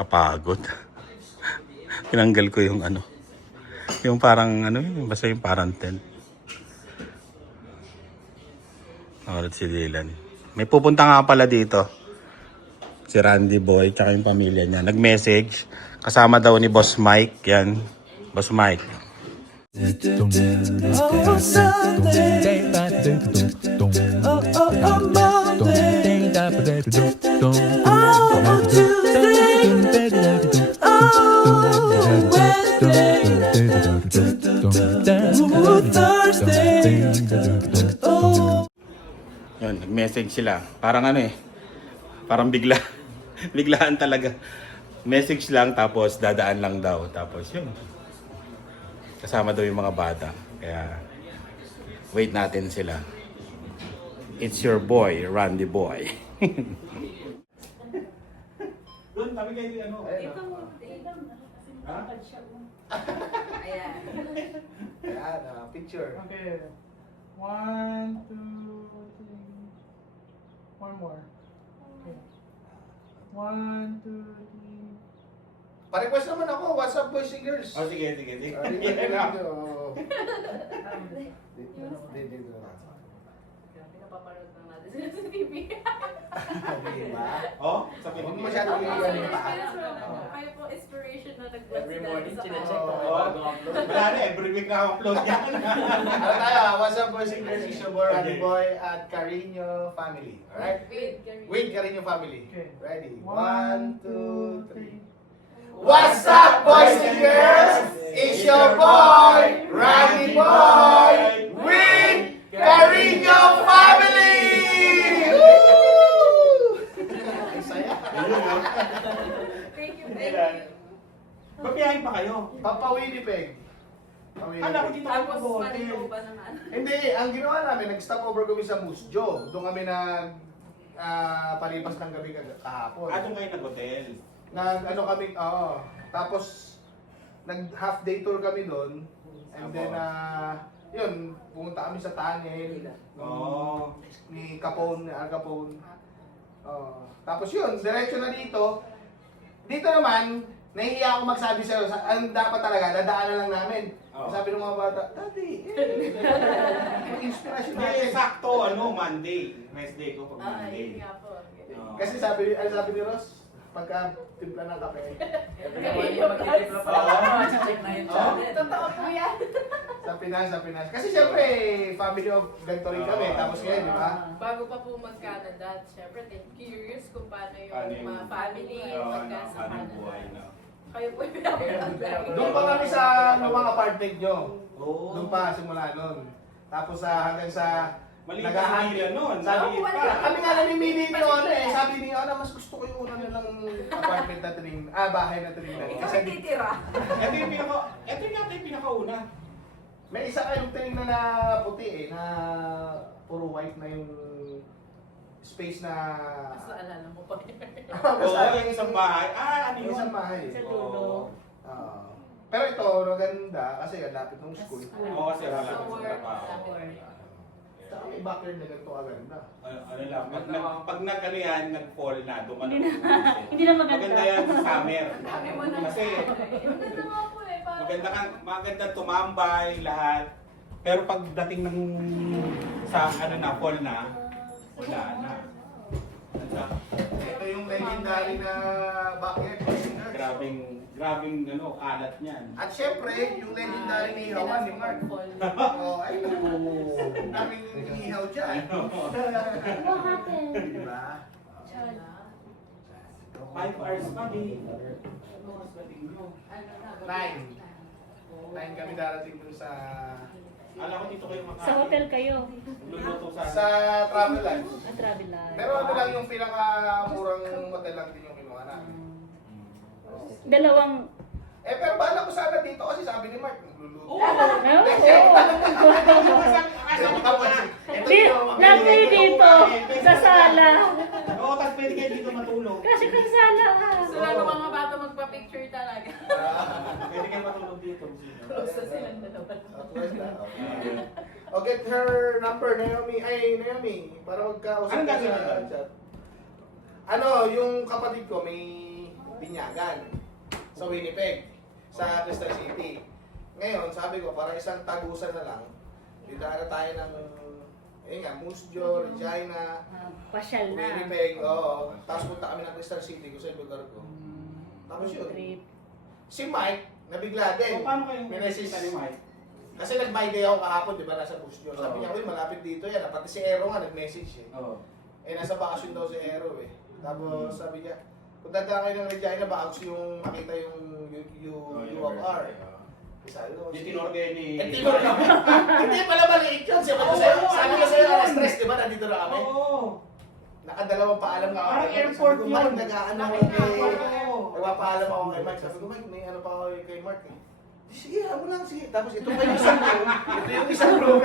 Kapagod. Tinanggal ko yung ano. Yung parang ano yun, basta yung parang tent. Alright, si Dylan. May pupunta nga pala dito. Si Randy Boy, tsaka yung pamilya niya. Nag-message. Kasama daw ni Boss Mike. Yan. Boss Mike. Yun, nag-message sila. Parang ano eh. Parang bigla. Biglaan talaga. Message lang tapos dadaan lang daw. Tapos yun. Kasama daw yung mga bata. Kaya wait natin sila. It's your boy, Randy Boy. Doon, tabi kayo ano. Ha? Ayan. Ayan, picture. Okay. 1, 2, 3. One more. Okay. 1, 2, 3. Pa-request naman ako. What's up, boys and girls? Oh, sige. Dito. Pinapapanood na natin sila sa TV. Diba? Oh, sa Huwag Pilipinas. masyado yung ano pa. Kayo po inspiration na nag-vlog Every sila morning, sa chinecheck ko Oo. kung bago upload. Wala na, every week na upload yan. Ano tayo? What's up, boys and girls? It's your boy, Randy Boy at Carino family. Alright? With Carino family. Okay. Ready? 1, 1, 2, 2, 3. 3. What's up, boys and girls? It's your boy, Randy Boy, with Carino family! Woo! Ang saya. Thank you. Papiyahin pa kayo. Papa Winnipeg. Alam ko dito kayo Tapos mag-hotel. Manilo ba naman? Hindi, ang ginawa namin, nag-stop over kami sa Musjo. Doon kami palipas ng gabi kahapon. Doon kayo nag-hotel. Nag-ano kami, oo. Tapos, nag-half day tour kami doon. And then, yun, pumunta kami sa tunnel. Oh. Ni Capone, ni Al Capone. Tapos yun, diretso na dito. Dito naman, nahihiya ako magsabi sa'yo, ang dapat talaga, dadaanan lang namin. Oo. Sabi ng mga bata, Daddy, inspiration Hindi, natin. sakto, Monday. Rest day ko pag Ah, Monday. yun nga po. Oo. Kasi sabi ni Ross, pagka timpla ng kape, Every morning, magtitipla pa ako. Check na yun siya. Totoo po yan. sa Pinas. Kasi siyempre, family of ganito rin kami. Tapos ngayon, di ba? Bago pa po mag-Canada, syempre, curious kung paano yung Paano yung- mga family pagka sa anong Canada. buhay na. Kayo po yung pinapanood lagi. Doon pa kami sa lumang apartment nyo. Oo. Doon pa, simula nun. Tapos hanggang sa Mali nag-ahandi. nila nun. Sabi, Oo, wala. kami nga namimili ni Ona eh. Sabi ni Ona, mas gusto ko yung una nilang apartment na tinignan. Bahay na tinignan. Ikaw Kasi ang titira. Ito yung pinakauna. may isa kayong tinignan na puti eh, na puro white na yung space na... Mas naalala mo pa yun. Oo, yung isang bahay. Ano Yung yun? isang bahay. Sa Oo. dulo. Pero ito, maganda kasi ang lapit ng school. Oo, kasi wala Sa sa work. trabaho. Sa work. Saka may backyard na ganito kaganda. Ano lang, pag nag-ano yan, nag-fall na, duman Hindi na maganda. Maganda yan sa summer. Dami mo na. Kasi Maganda nga po eh. Parang- maganda tumambay lahat. Pero pagdating ng sa fall na, wala na. Ito yung legendary na backyard. Grabing kalat niyan. At syempre, yung legendary ni Ihawan ni Mark. Oh, ay, ang daming ihaw dyan. What happened? Diba? 5 hours pa di. Ano mas dating nyo? 9 kami darating dun sa Alam ko dito kayo makain. Sa hotel kayo. Luluto sa... Travel Life. At travel life. Pero ano lang yung pinakamurang hotel lang din yung kinuha namin. Dalawang... Pero bahala ko sana dito kasi sabi ni Mark, nagluluto. Oo! Lahat kayo dito. Sa sala. Oo, tapos pwede kayo dito matulog. Kasi sa sala ka. So, lalo mga bata magpa-picture talaga. Pwede kayo matulog dito. Close na silang dalawa. O get her number, Naomi. Para magkausap Anong ka gagawin sa natin? chat. Ano, yung kapatid ko may Binyagan. Sa Winnipeg. Sa Crystal City. Ngayon, sabi ko, para isang tagusan na lang, didaan na tayo ng, Moose Jaw, Regina, Pasyal na. Winnipeg, oo. Tapos punta kami ng Crystal City kung sa lugar ko. Tapos yun. Trip. Si Mike, nabigla din. So, paano kayong Minesis. ni Mike? Kasi nag-buy day ako kahapon, di ba, nasa Moose Jaw. Sabi niya, uy, malapit dito yan. Pati si Aero nga, nag-message eh. Oo. Nasa bakasyon daw si Aero eh. Tapos sabi niya, kung dadaan kayo ng Regina, baka gusto yung makita yung U of R. Sabi ko, Yung tinorgay ni... tinorgay kami. Hindi pala maliit yun. Sabi ko sa'yo, alas 3, di ba, nandito na kami. Oo. Nakadalawang paalam nga ako. Parang airport Sabi ko, yun. Mike, nag-aano ako kay... Oo. Nagpapaalam ako kay Mike. Sabi ko, Mike, may ano pa ako kay Mark eh. Sige, ako lang, sige. Tapos ito pa yung isang room. Ito yung isang room.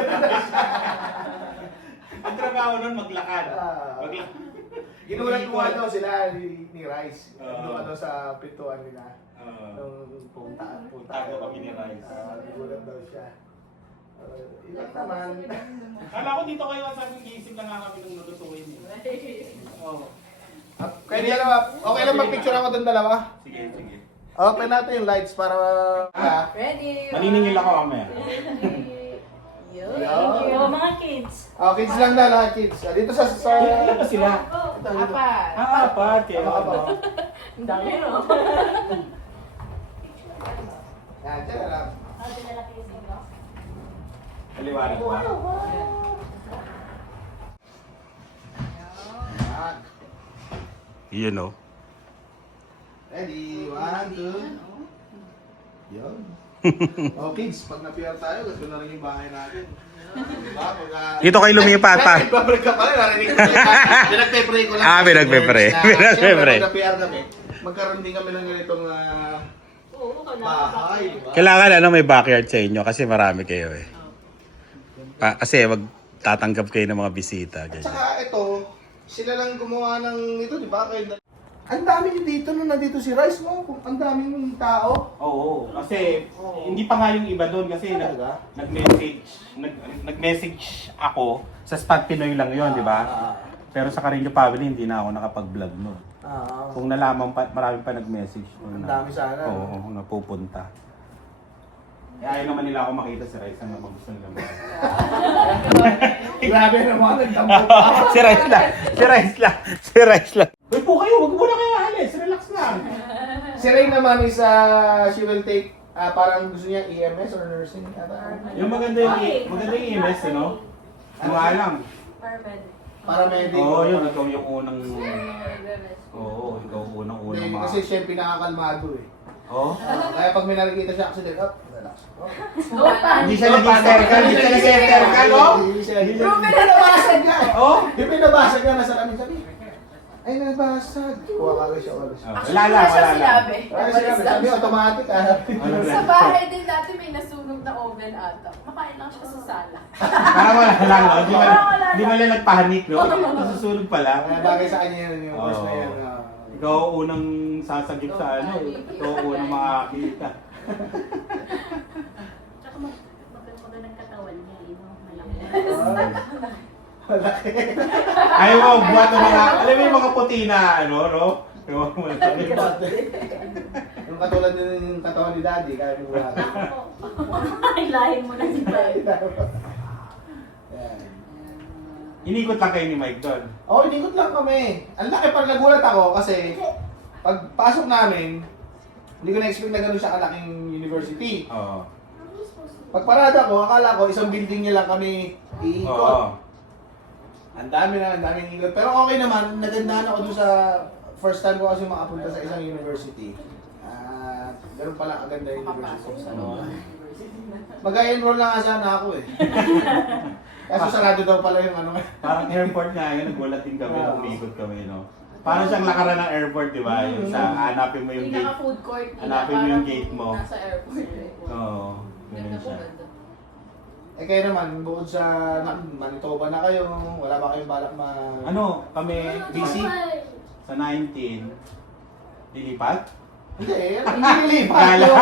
Ang trabaho nun, maglakad. Maglakad. Ginulat ko daw sila ni Rice. Doon sa pintuan nila. Nung punta Tago kami ni Rice. Nagulat daw siya. Ilan naman. Kala ko dito kayo, sabi giisip lang nga kami nung lulutuin. Oo. Kayo dalawa, okay lang mag-picture ako doon dalawa? Sige, sige. Open natin yung lights para... Ready? Maniningil ako mamaya. Yun. Thank you, mga kids. Kids lang na lahat, kids. Dito sa... Dito pa sila. Apat. Apat. Kaya Apat. ano. Ang dami, no? Yan, dyan na lang. Kaliwanag ba? Yan. Yun o. Ready? 1, 2. Yun. Kids, pag na-PR tayo, gusto na rin yung bahay natin. Diba? Dito kayo lumipat pa. Nagpapre ka pala, narinig ko. Pinagpe-pray ko lang. Pinagpe-pray. Pinagpe-pray. Siyempre, pag na-PR kami, magkaroon din kami ng ganitong bahay. Diba? Kailangan may backyard sa inyo kasi marami kayo eh. Kasi magtatanggap kayo ng mga bisita. Ganyan. Tsaka ito, sila lang gumawa ng ito, di ba? Ang dami nyo dito nung nandito si Rice mo. Ang daming tao. Oo, kasi hindi pa nga yung iba doon kasi Talaga? nag-message ako sa Spot Pinoy lang yon, di ba? Pero sa Carino Family hindi na ako nakapag-vlog noon. Kung nalaman pa, marami pa nag-message. Ang dami sana. Oo, napupunta. Ayaw naman nila ako makita si Rice ang gusto nila. Grabe naman, nagtampo pa. Si Rice lang. Uy po kayo, wag muna kayo alis. Relax lang. Si Ray naman is, she will take, parang gusto niya EMS or nursing. Yung maganda yung EMS, ano? Ano nga lang. Paramedic. Paramedic. Oo, yun. Ikaw yung unang... Oo, ikaw unang Hindi, mga... kasi siya pinakakalmado eh. Oo? Kaya pag may nakikita siya accident, relax. Hindi siya naging circle, oh? Hindi siya naging Proven na pinabasag niya. Oh? Yung pinabasag niya, nasa kami sabi. Ay, nabasag. Kuha kagad siya ulit. Wala lang. Sabi, automatic Sa bahay din dati may nasunog na oven ata. Makain lang siya sa sala. Parang wala lang, no? Di mo lang nagpanik, no? Nasusunog pala. Kaya bagay sa kanya yun yung course na yan. Ikaw unang sasagip sa ano, ikaw unang makakita. Tsaka maganda ng katawan niya, malaki. Malaki. Ayaw mo, buhat ng mga, alam mo yung mga puti na, ano, no? Yung katulad din yung katawan ni Daddy, kaya mo buhat. Hilahin mo na si Pai. Yan. Inikot lang kayo ni Mike doon. Oo, inikot lang kami. Ang laki pag nagulat ako kasi pag pasok namin, hindi ko na-expect na gano'n siya kalaking university. Oo. Pag parada ko, akala ko isang building niya lang kami iikot. Oo. Ang daming ikot. Pero okay naman, nagandahan ako dun sa first time ko kasi makapunta sa isang university. Ganun pala kaganda yung university. Mag-enroll na nga sana ako eh. Kaso sarado daw pala yung ano. Parang airport nga yun, nagulat din kami, umikot kami, no? Parang siyang lakaran ng airport, di ba? Yung sa, hanapin mo yung Yung gate. naka-food court nila. Hanapin mo yung gate mo. Nasa airport. Oo, ganun Ganda po siya. ganda. Eh kayo naman, bukod sa Manitoba na kayo, wala ba kayong balak Ano, kami busy sa 19, lilipat? Hindi, hindi nilipat yung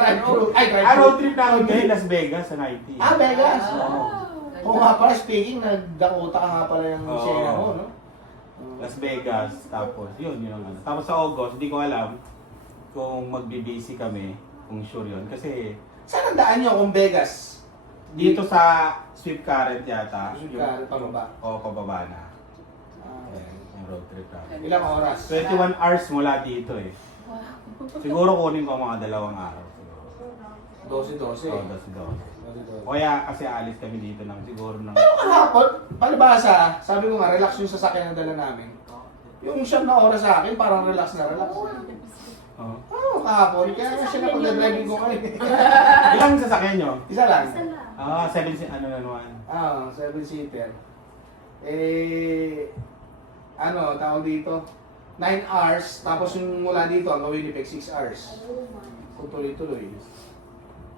drive-thru. Ay, drive-thru. Road trip namin kayo, Las Vegas sa 19. Vegas. Oo. Oo nga pala, speaking, nag-Dakota ka nga pala yung Oo. Siena mo, no? Las Vegas, tapos yun ang ano. Tapos sa August, hindi ko alam kung magbe-busy kami, kung sure yun. Kasi Saan ang daan nyo kung Vegas? dito sa Swift Current yata, Swift Current, pababa. Oo, pababa na. Ah, Yung road trip natin. ilang oras? 21 hours mula dito eh. Siguro kunin ko mga 2 araw. Siguro. 12-12. Oo, 12. O kaya kasi alis kami dito ng siguro ng... Pero kahapon, palibasa, sabi ko nga, relax yung sasakyan na dala namin. Yung 9 na oras sa akin, parang relax na relax. Oh. Oo, kahapon. Kaya nga siya na pag-driving ko kayo. Ilang sasakyan nyo? Isa lang. Isa lang. Ah, 7 ano na naman. 7-seater. Tawag dito, 9 hours, tapos yung mula dito, ang gawin ni Peg 6 hours. Kung tuloy-tuloy.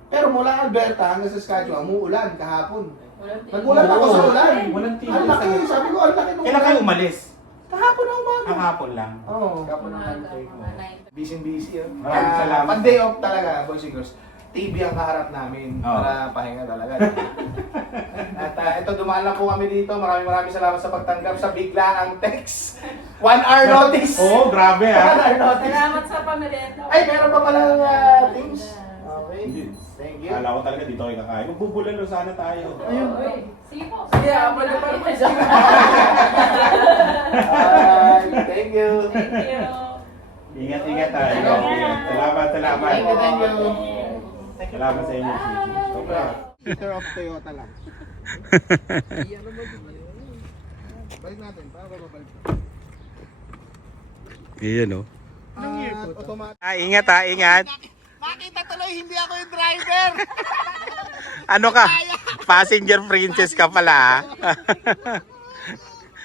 Pero mula Alberta hanggang sa Saskatchewan, umuulan kahapon. Nagulat ako sa ulan. Walang tigil Ang laki, sa- sabi ko, ang laki nung Kailan kayo umalis? Kahapon na umaga. Kahapon lang. Oo. Kapon ang take mo. Busy. Maraming salamat. Pag day off talaga, boys and girls. TV ang kaharap namin Oo. para pahinga talaga. At ito, dumaan lang po kami dito. Maraming salamat sa pagtanggap sa biglaang text. 1 hour notice. Oo, grabe 1 ah. hour notice. Salamat sa pamilya. Ay, meron pa palang things. Okay. Thank you. Kala ko talaga dito kayo kakain. Magbubulalo sana tayo. Ayun. Sige po. Sige, pwede pa naman siya. Thank you. Thank you. Ingat tayo. Ingat. Salamat. Thank you. Salamat sa inyo, Chichi. Sobra. Liter of Toyota lang. Balik natin. Paano ba babalik? Iyan o. Automatic. Ingat. Nakita tuloy, hindi ako yung driver. Ano ka? Passenger princess ka pala ah.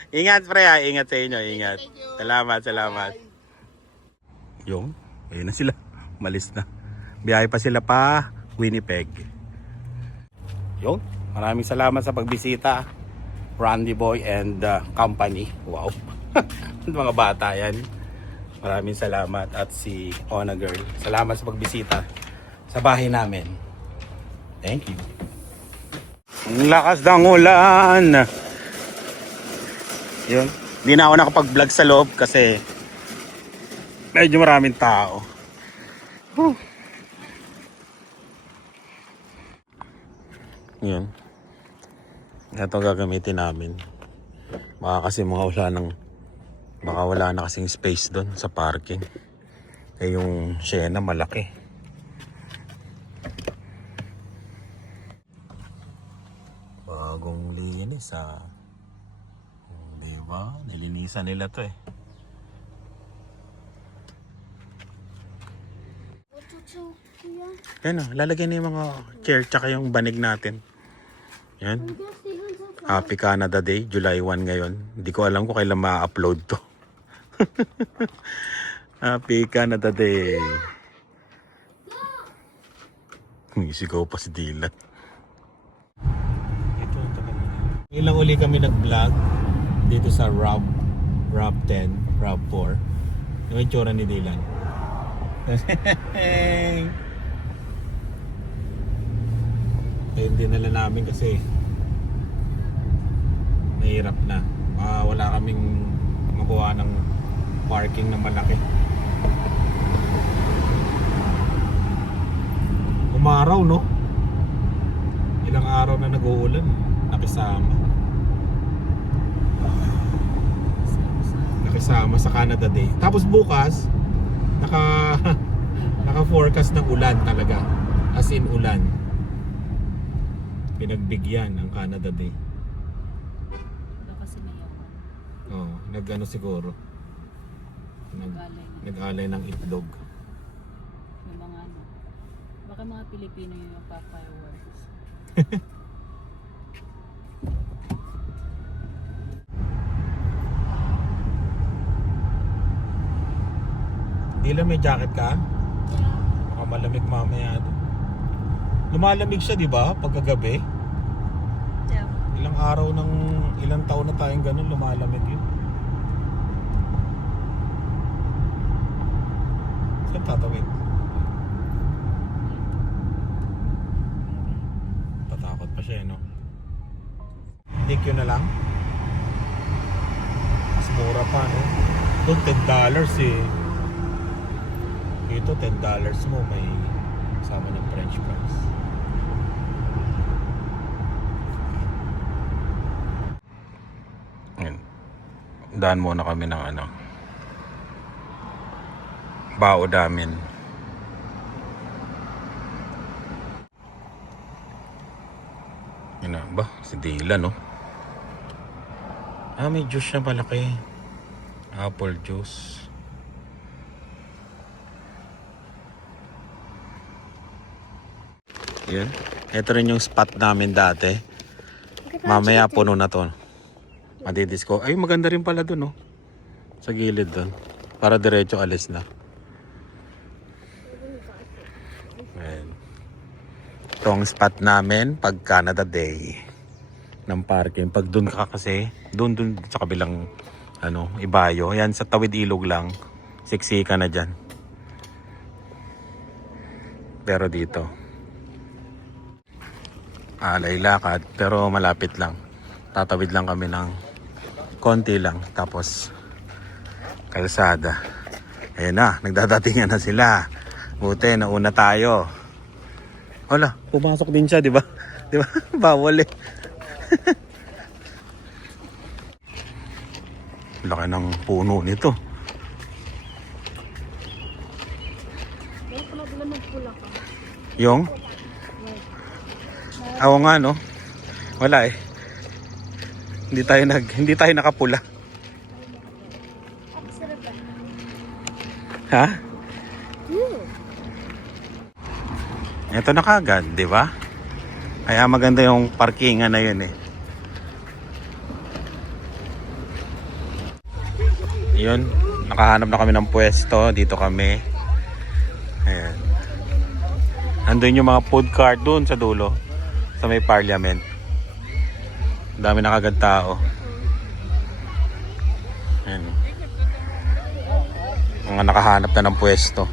Ingat pre ah. Ingat sa inyo. Ingat. Salamat. Yung, ayun na sila. Malis na. Biyahe pa sila pa Winnipeg. Yung, maraming salamat sa pagbisita. Randy Boy and company. Wow. Mga bata yan. Maraming salamat. At si Ona Girl. Salamat sa pagbisita sa bahay namin. Thank you. Ang lakas ng ulan. Yun. Hindi na ako nakapag-vlog sa loob kasi medyo maraming tao. Yun. Ito gagamitin namin. Baka kasi baka wala na kasing space doon sa parking. Eh yung Sienna malaki. Bagong linis ah. Diba? Nilinisan nila to eh. Yan o, lalagyan na yung mga chair tsaka yung banig natin. Yan. Happy Canada Day, July 1 ngayon. Hindi ko alam kung kailan ma-upload to. Happy Canada Day. Isigaw pa si Dylan. Ilang uli kami nag-vlog dito sa RAV 10, RAV 4. Yung itsura ni Dylan. Ayun dinala namin kasi mahirap na. Wala kaming magawa ng parking na malaki. Umaraw no? Ilang araw na nag-uulan. Nakisama sa Canada Day. Tapos bukas naka-forecast ng ulan talaga. As in ulan. Pinagbigyan ang Canada Day. Kasi mayawan. Oh, nag-ano siguro. Nag-alay ng itlog. Yung mga ano. Baka mga Pilipino yung pa-fireworks. Dylan, may jacket ka? Baka malamig mamaya doon. Lumalamig siya, di ba? Pagkagabi. Yeah. Ilang taon na tayong ganun, lumalamig yun. Saan tatawid? Tatakot pa siya, no? DQ na lang? Mas mura pa, no? Doon $10 eh. Dito $10 mo may kasama ng french fries. Ayan. Daan muna kami ng ano, bao damin. Yun na ba? Si Dylan, no? Ah, may juice siya malaki. Apple juice. Yun. Ito rin yung spot namin dati. Mamaya puno na to. Madidisco. Ay, maganda rin pala dun, no? Sa gilid dun. Para diretso alis na. Ayan. Ito ang spot namin pag Canada Day ng parking. Pag dun ka kasi, dun sa kabilang ano, Ibayo. Ayan, sa tawid ilog lang. Siksika na dyan. Pero dito, alay lakad, pero malapit lang. Tatawid lang kami ng konti lang. Tapos, kalsada. Ayan na, nagdadatingan na sila. Buti, nauna tayo. Wala, pumasok din siya, di ba? Di ba? Bawal eh. Laki ng puno nito. Yung? Oo nga, no? Wala eh. Hindi tayo nakapula. Ha? Ito na kagad, di ba? Kaya maganda yung parkingan na yun eh. Yun, nakahanap na kami ng pwesto. Dito kami. Ayan. Andun yung mga food cart doon sa dulo. Sa may parliament. Ang dami na kagad tao. Ayan. Mga nakahanap na ng pwesto.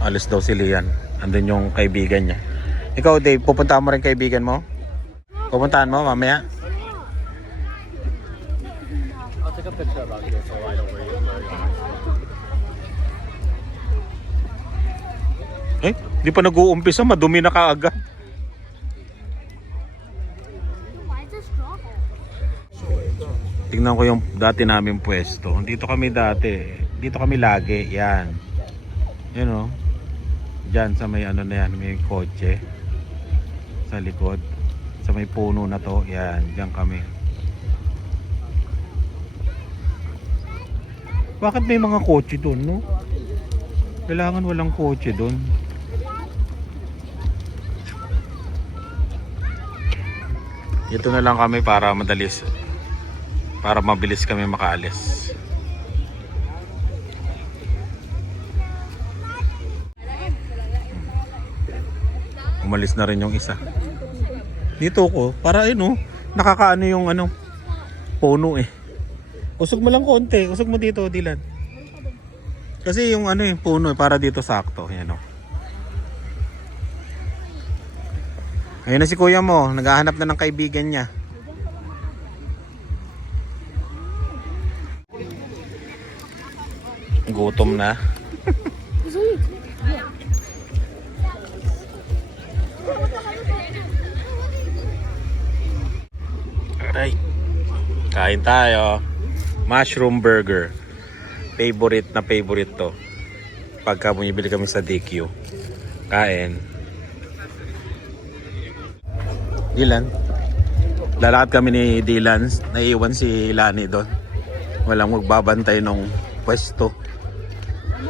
Alis daw si Lian. Andun yung kaibigan niya. Ikaw, Dave, pupuntahan mo rin kaibigan mo? Pupuntahan mo mamaya? I'll take a picture about you so I know where you are. Eh, di pa nag-uumpisa, madumi na kaagad. Tingnan ko yung dati namin pwesto. Dito kami dati. Dito kami lagi. Yan. Yan o. Diyan sa may ano na yan. May kotse. Sa likod. Sa may puno na to. Yan. Diyan kami. Bakit may mga kotse doon, no? Kailangan walang kotse doon. Dito na lang kami para madalis. Para mabilis kami makaalis. Umalis na rin yung isa. Dito ko, para ano, nakakaano yung ano, puno eh. Usog mo lang konti, usog mo dito, Dylan. Kasi yung ano yung puno eh, para dito sakto. Yan o. Ayun na si kuya mo, naghahanap na ng kaibigan niya. Gutom na. Aray. Kain tayo. Mushroom burger. Favorite na favorite to. Pagka bumibili kami sa DQ. Kain. Dylan. Lalakad kami ni Dylan. Naiiwan si Lani doon. Walang magbabantay nung pwesto.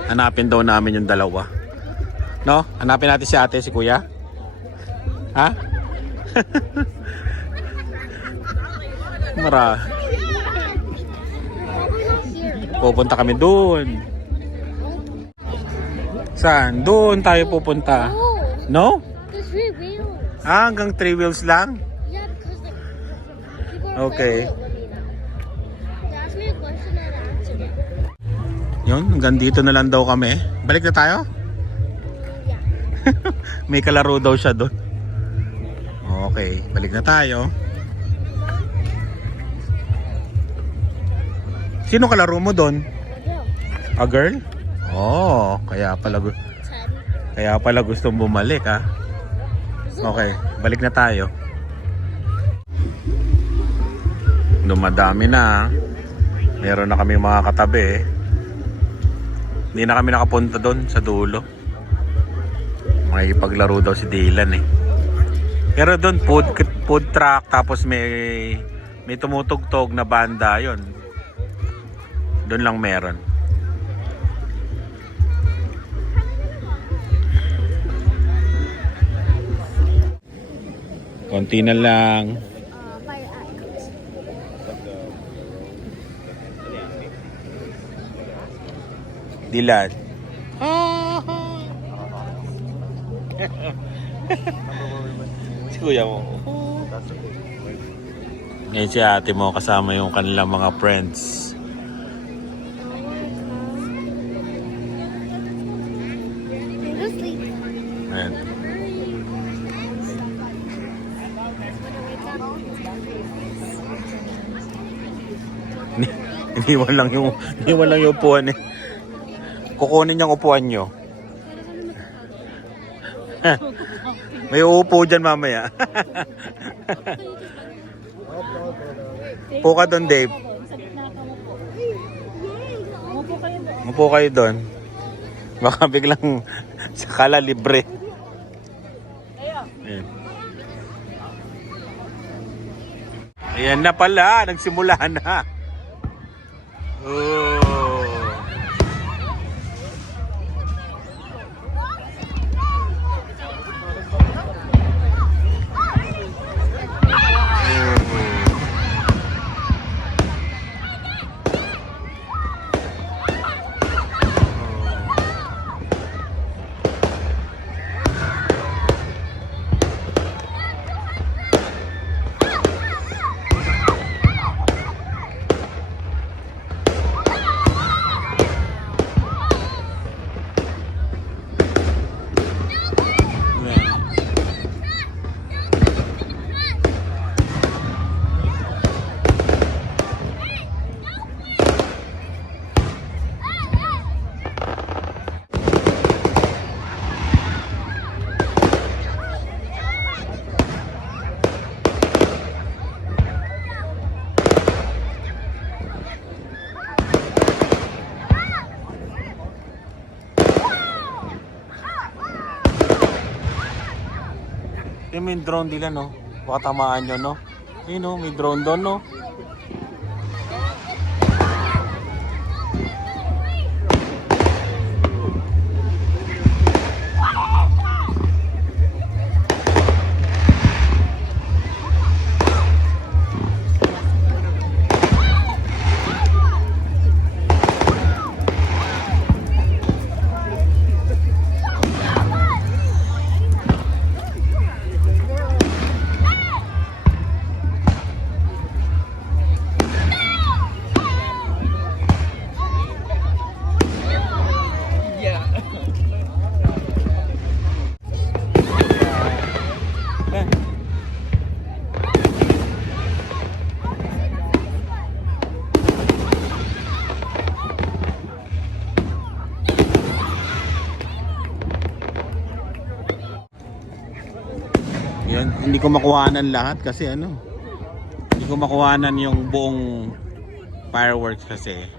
Hanapin daw namin yung dalawa. No? Hanapin natin si ate, si kuya. Ha? Mara. Pupunta kami doon. Saan? Doon tayo pupunta. No? There's 3 wheels. Ah, hanggang 3 wheels lang? Yeah, because the people are Okay. playing with me now. They asked me a question and I answered it. Yun, hanggang dito na lang daw kami. Balik na tayo? Yeah. May kalaro daw siya doon. Okay, balik na tayo. Sino kalaro mo doon? A girl? Oh, kaya pala gustong bumalik ah. Okay, balik na tayo. Dumadami na. Meron na kami mga katabi. Hindi na kami nakapunta doon sa dulo. Makikipaglaro daw si Dylan eh. Pero doon food truck, tapos may tumutugtog na banda yon. Doon lang meron. Konti na lang. Fire icons. Dylan. Si kuya mo. Ngayon si ate mo kasama yung kanilang mga friends. Go sleep. Ayan. Iniwan lang yung upuan eh. Kukunin niyang upuan nyo. May uupo dyan mamaya. Upo ka doon, Dave. Sa gitna ka mo po. Umupo kayo doon. Upo kayo doon. Baka biglang sakala libre. Ayan. Ayan na pala, nagsimula na. Oh. Yung may drone nila no. Baka tamaan nyo no. Yun no, may drone doon no. Yan, hindi ko makuhanan lahat kasi ano. Hindi ko makuhanan yung buong fireworks kasi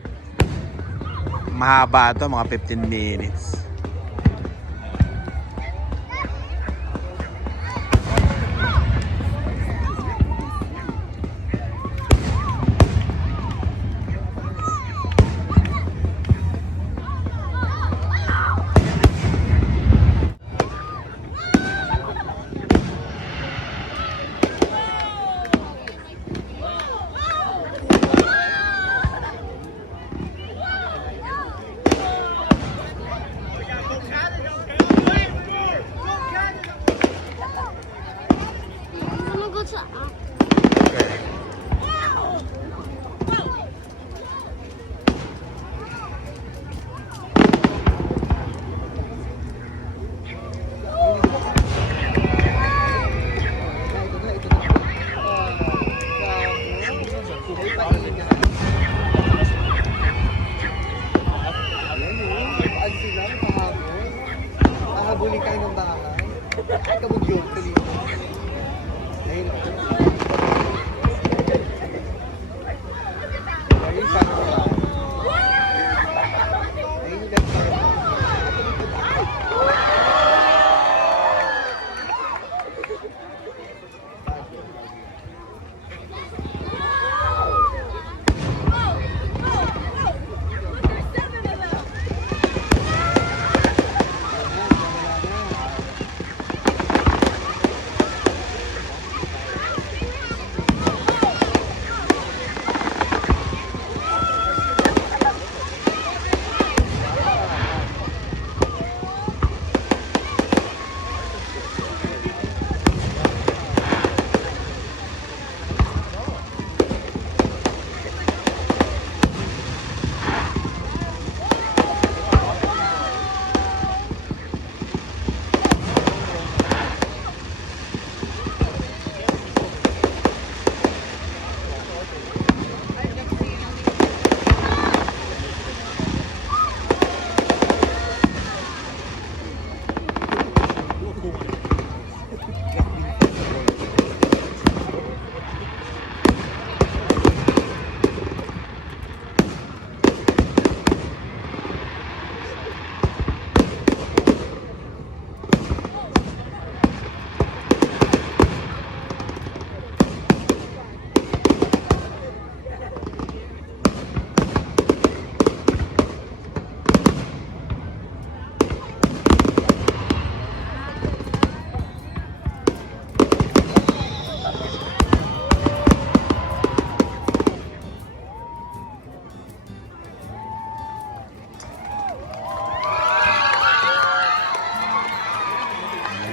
mahaba to, mga 15 minutes.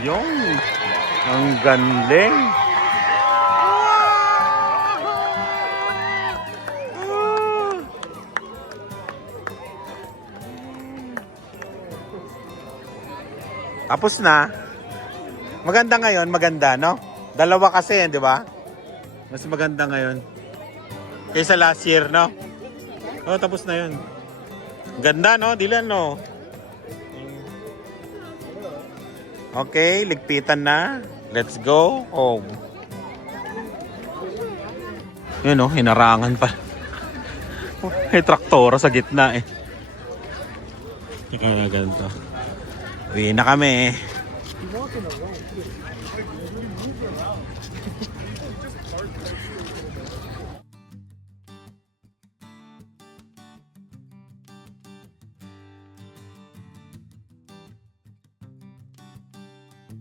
Yung, ang galing. Tapos na. Maganda ngayon, maganda, no? Dalawa kasi, di ba? Mas maganda ngayon. Kaysa last year, no? Oh, tapos na yun. Ganda, no? Dilan, no? Okay, ligpitan na. Let's go home. Yun, no? Hinarangan pa. May traktora sa gitna, eh. Ikaw na ganito. Uwi na kami.